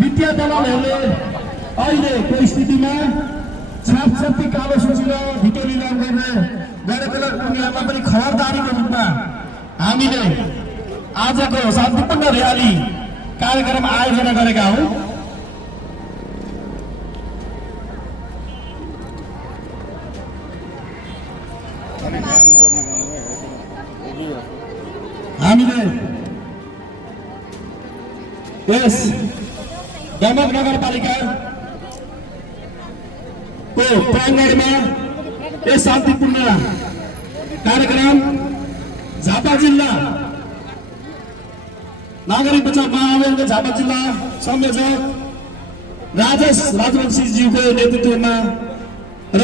विद्या दलालहरूले अहिलेको स्थितिमा छापछापी कालो सूची र ढिकेली नाम गरेकोलाई उनीहरूलाई पनि खबरदारीको रूपमा हामीले आजको शान्तिपूर्ण र्याली कार्यक्रम आयोजना गरेका हौं। हामीले यस दमक नगरपालिका को प्राङ्गणमा यस शान्तिपूर्ण कार्यक्रम झापा जिल्ला नागरिक बचाव महाअभियानको झापा जिल्ला संयोजक राजेश राजवंशीज्यूको नेतृत्वमा र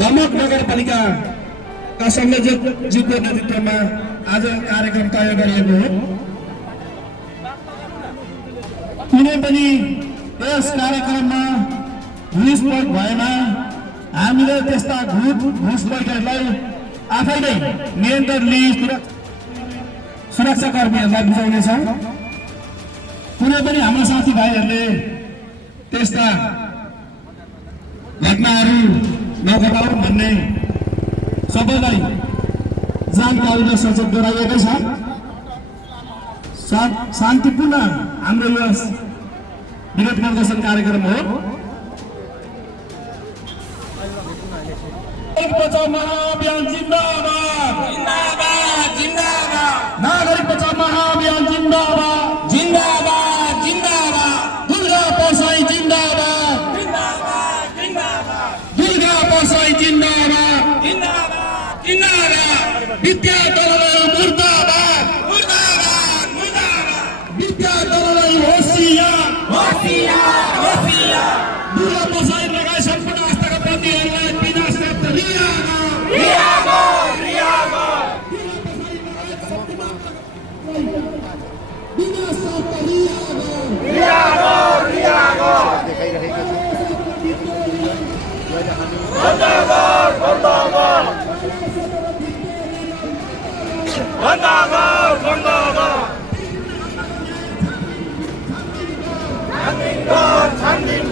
दमक नगरपालिकाका संयोजकज्यूको नेतृत्वमा आज कार्यक्रम तय गरिएको हो। कुनै पनि यस कार्यक्रममा घुसपैठ भएमा हामीले त्यस्ता घुसपैठहरूलाई आफै नै नियन्त्रण लिई सुरक्षाकर्मीहरूलाई बुझाउनेछौँ। कुनै पनि हाम्रा साथीभाइहरूले त्यस्ता घटनाहरू नघटाउन् भन्ने सबैलाई जानकारी र सचेत गराइएकै छ। शान्तिपूर्ण हाम्रो यो विरोध प्रदर्शन कार्यक्रम हो। नागरिक बचाव महाअभियान जिन्दाबाद जिन्दाबाद जिन्दाबाद। नागरिक बचाव महाअभियान जिन्दाबाद जिन्दाबाद जिन्दाबाद। दुर्गा पसाई जिन्दाबाद जिन्दाबाद जिन्दाबाद। दुर्गा पसाई जिन्दाबाद जिन्दाबाद जिन्दाबाद। विद्या दलाल मुर्दाबाद मुर्दाबाद मुर्दाबाद। विद्या दलाल होशियार होशियार होशियार। दुर्गा पसाई लगाई सम्पूर्ण आस्थाका प्रतिहरूलाई विनाश प्राप्त रियागो रियागो रियागो। विनाश प्राप्त रियागो रियागो रियागो। बन्दागर बन्दागर बन्दागर बन्दागर। छानबिन छानबिन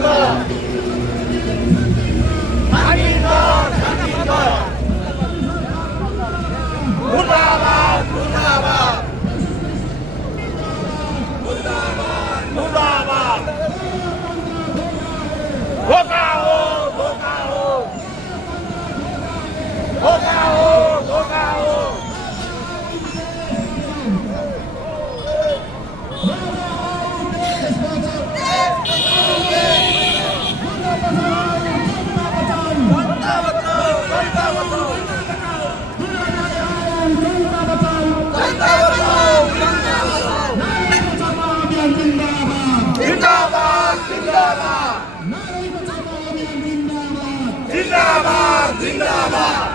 मुर्दाबाद मुर्दाबाद मुर्दाबाद मुर्दाबाद। धोखा हो धोखा हो धोखा हो धोखा हो। जिंदाबाद जिंदाबाद।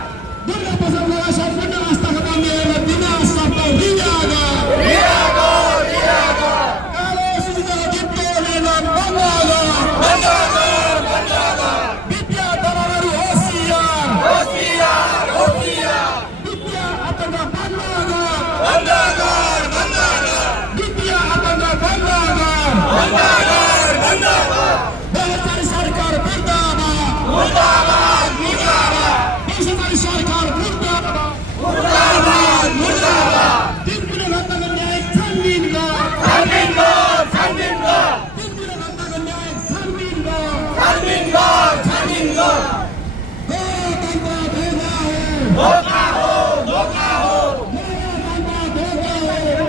दुर्गा पसाई लगाई सम्पूर्ण आस्थाका प्रतिहरूलाई विनाश प्राप्त रियागो रियागो रियागो। कालो सूचीको ढिकेलीलाई बन्दागर बन्दागर बन्दागर। विद्या दलालहरू होशियार होशियार होशियार। विद्या आतंक बन्दागर बन्दागर बन्दागर। विद्या आतंक बन्दागर बन्दागर बन्दागर। बेलचारी सरकार मुर्दाबाद मुर्दाबाद मुर्दाबाद। बेलचारी सरकार मुर्दाबाद मुर्दाबाद मुर्दाबाद। दिनकुने घटनाको न्याय छानबिन गर छानबिन गर छानबिन गर। दिनकुने घटनाको न्याय छानबिन गर छानबिन गर छानबिन गर। धोखा हो धोखा हो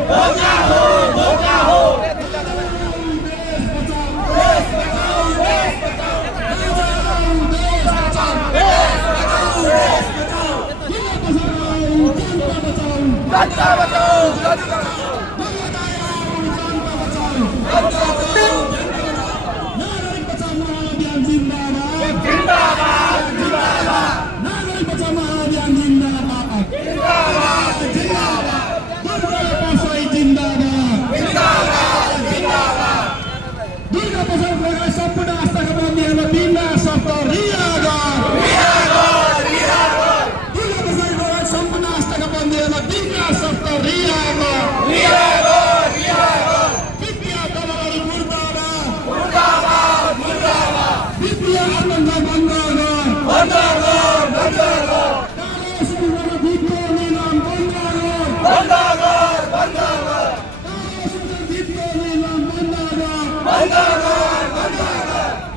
धोखा हो धोखा हो। जनता बचाओ जनता बचाओ। नागरिक बचाव महाअभियान जिंदाबाद जिंदाबाद जिंदाबाद। नागरिक बचाव महाअभियान जिंदाबाद जिंदाबाद जिंदाबाद। दुर्गा पसाई जिंदाबाद जिंदाबाद जिंदाबाद। दुर्गा पसाई लगाई सम्पूर्ण आस्थाका प्रतिहरूलाई विनाश प्राप्त रियागो रियागो रियागो। दुर्गा पसाई लगाई सम्पूर्ण आस्थाका प्रतिहरूलाई विनाश प्राप्त रियागो रियागो रियागो। विद्या दलाल मुर्दाबाद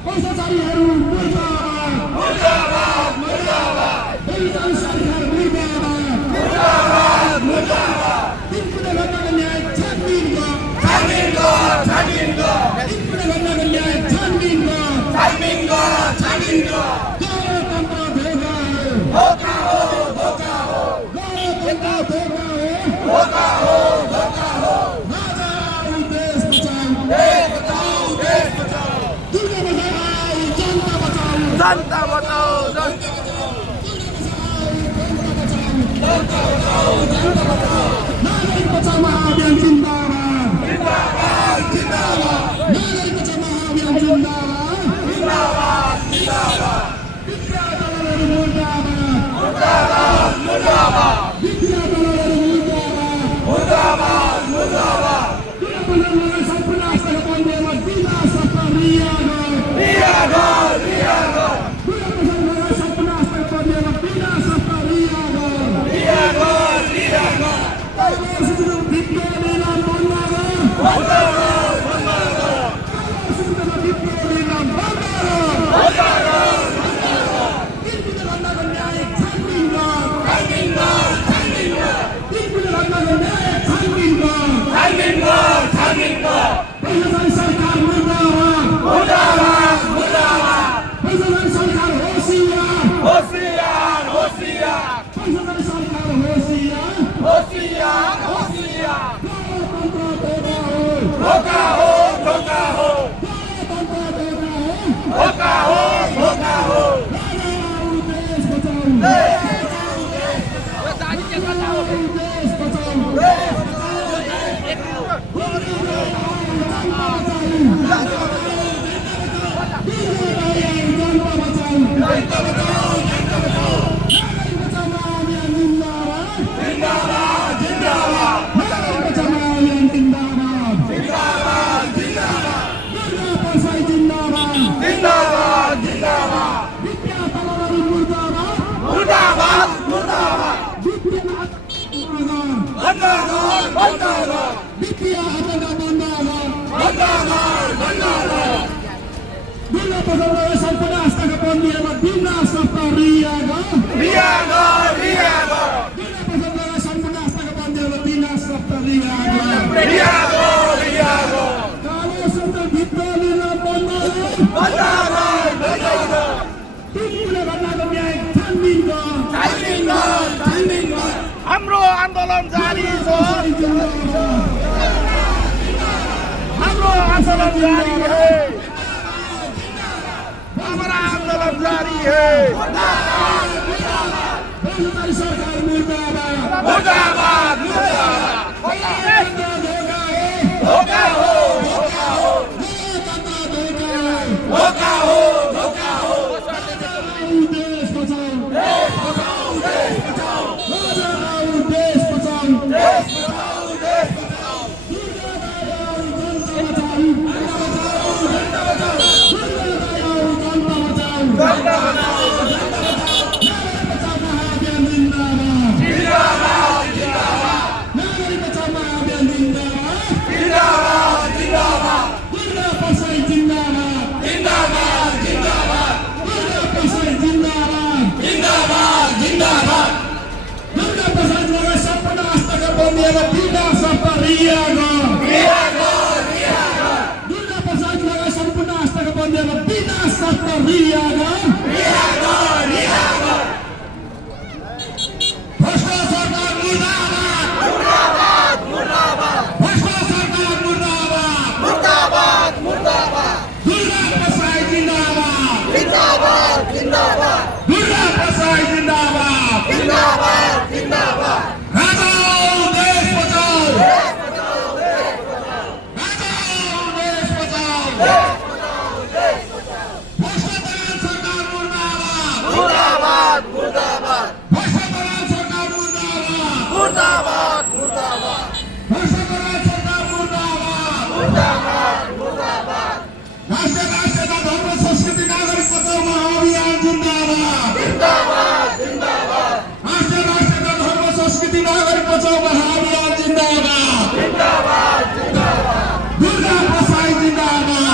भ्रष्टाचारीहरू मुर्दाबाद मुर्दाबाद मुर्दाबाद दलित सरकार मुर्दाबाद मुर्दाबाद मुर्दाबाद तिनपुरे घटनाको न्याय छानबिन तिनपुरे घटनाको न्याय छानबिन गणतन्त्र धोका हो गणतन्त्र धोका हो राजा आऊ देश बचाऊ दुर्गा बचाऊ जनता बचाऊ नागरिक बचाऊ महाअभियान जिंदाबाद नागरिक बचाऊ महाअभियान जिंदाबाद विद्या दलहरू मुर्दाबाद विद्या दलहरू मुर्दाबाद दुर्गा सम्पूर्ण आस्थाका बन्दीमा बिना सत्ता रिहा सम्पूर्ण आस्थाका बन्दीमा बिना सत्ता रिहा सरकार सरकार होशियार धोका हो सम्पूर्ण आस्थाका बन्दीमा बिना सत्ता रिहा सम्पूर्ण आस्थाका बन्दीमा बिना सत्ता रिहा कालो शब्द भित्र लिन बन्द तिनपुरे घटनाको न्याय छानबिन हाम्रो आन्दोलन जारी छ हमारा आंदोलन जारी है सरकार मुर्दाबाद धोका हो देश बचाओ बिना सत्ता रिहा दुर्गा प्रसाद सम्पूर्ण आस्थाका बन्दीमा बिना सत्ता रिहा भ्रष्ट सरकार मुर्दाबाद दुर्गा प्रसाद जिंदाबाद जिंदाबाद दुर्गा प्रसाद जिंदाबाद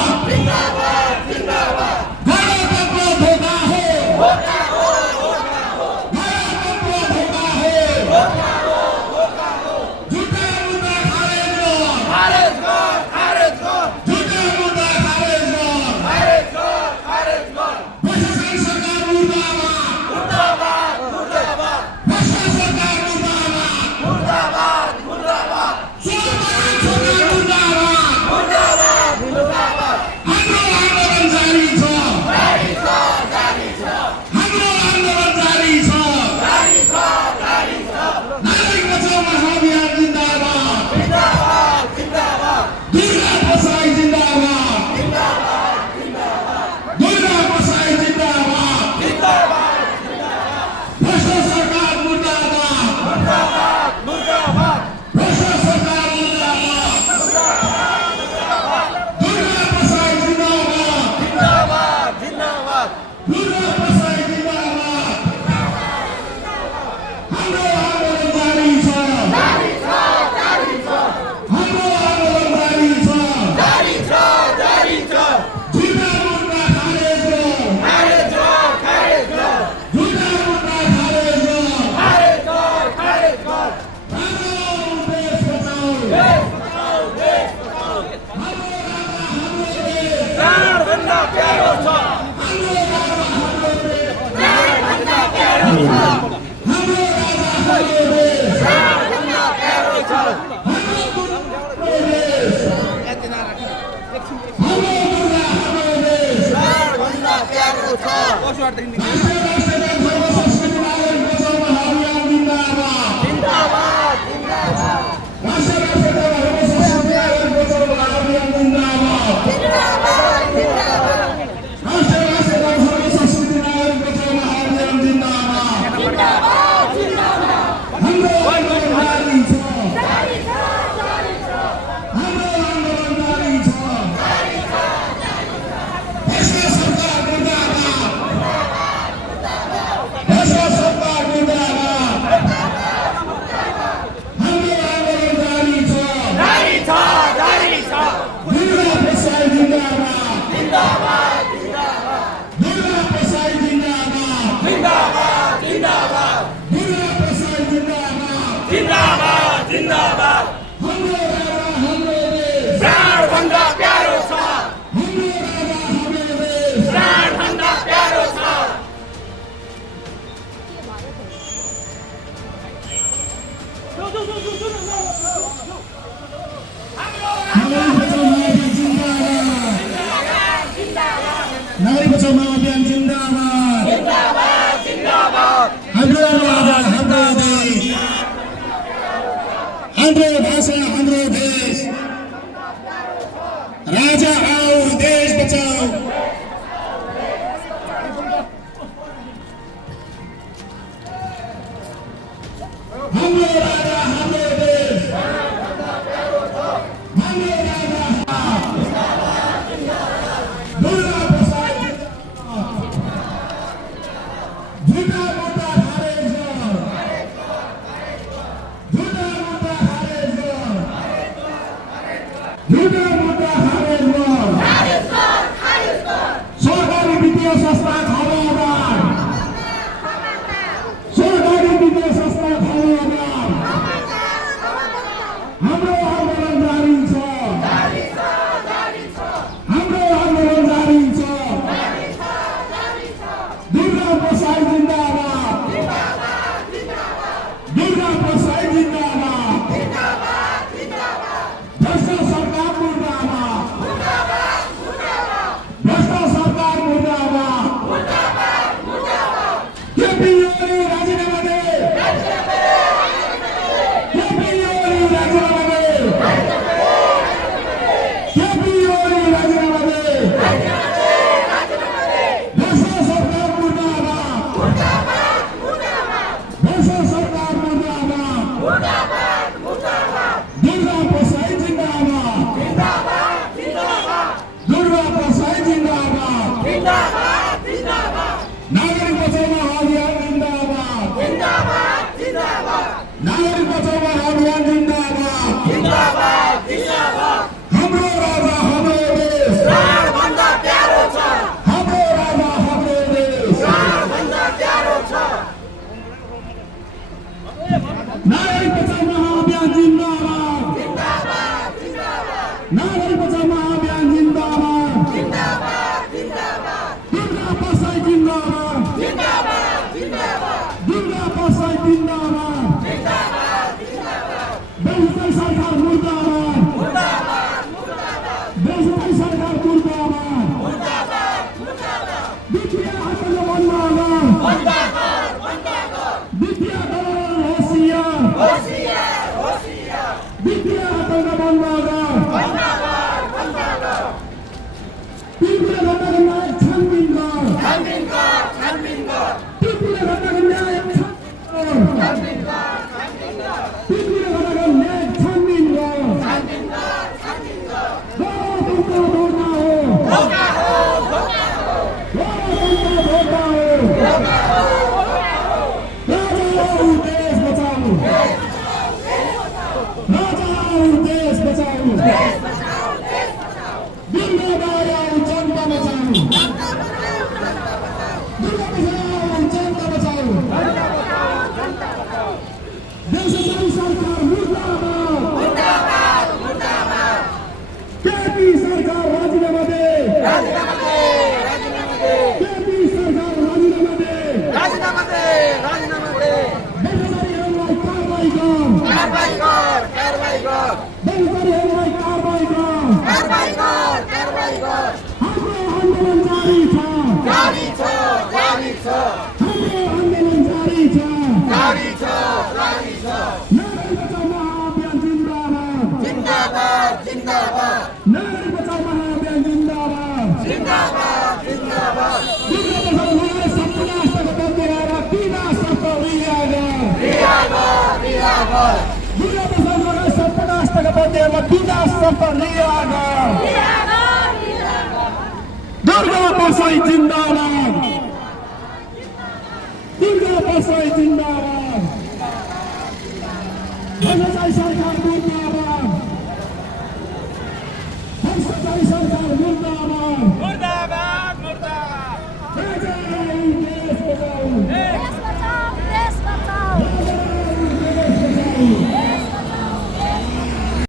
नागरिक बचाओ माओ अभियान जिंदाबाद हाम्रो आवाज हाम्रो देश हाम्रो भाषा हाम्रो देश राजा आओ देश बचाओ हाम्रो राजा हाम्रो देश हाम्रो राजा दुर्गा प्रसाद झुटा मोटा खारेज झुटा मोटा खारेज झुटा मोटा खारेज सरकारी वित्तीय संस्था खबरदार सरकारी वित्तीय संस्था खबरदार हाम्रो आन्दोलन जारी छ हाम्रो आन्दोलन जारी छ दुर्गा प्रसाद जिन्दाबाद दुर्गा प्रसाद जिन्दाबाद भ्रष्ट सरकार मुर्दाबाद भ्रष्ट सरकार मुर्दाबाद केपी ओली राजीनामा दे केपी ओली राजीनामा दे केपी ओली राजीनामा दे भ्रष्ट सरकार मुर्दाबाद भ्रष्ट सरकार मुर्दाबाद दुर्गा प्रसाद जिन्दाबाद दुर्गा प्रसाद जिन्दाबाद नागरिक बचाओ महाअभियान जिन्दाबाद नागरिक बचाओ महाअभियान जिन्दाबाद हाम्रो राजा हाम्रो देश हाम्रो राजा हाम्रो देश नागरिक बचाओ महाअभियान जिन्दाबाद नागरिक बचाओ महाअभियान जिन्दाबाद दुर्गा प्रसाद जिन्दाबाद दुर्गा प्रसाद जिन्दाबाद बेइज्जती सरकार मुर्दाबाद बेइज्जती सरकार मुर्दाबाद वित्तीय आतंक बन्द वित्तीय दलाल होशियार वित्तीय आतंक बन्द तीव्र घटनाको न्याय छानबिन गर तीव्र घटनाको न्याय तीव्र घटनाको न्याय छानबिन गर धोका हो राजा आओ देश बचाओ राजा आओ देश बचाओ जिंदाबाद आओ जनता बचाओ दुर्गा प्रसाद सर्पनाशका बन्देमा विनाश सम्पन्न दुर्गा बसाई जिन्दाबाद दुर्गा बसाई जिन्दाबाद सरकार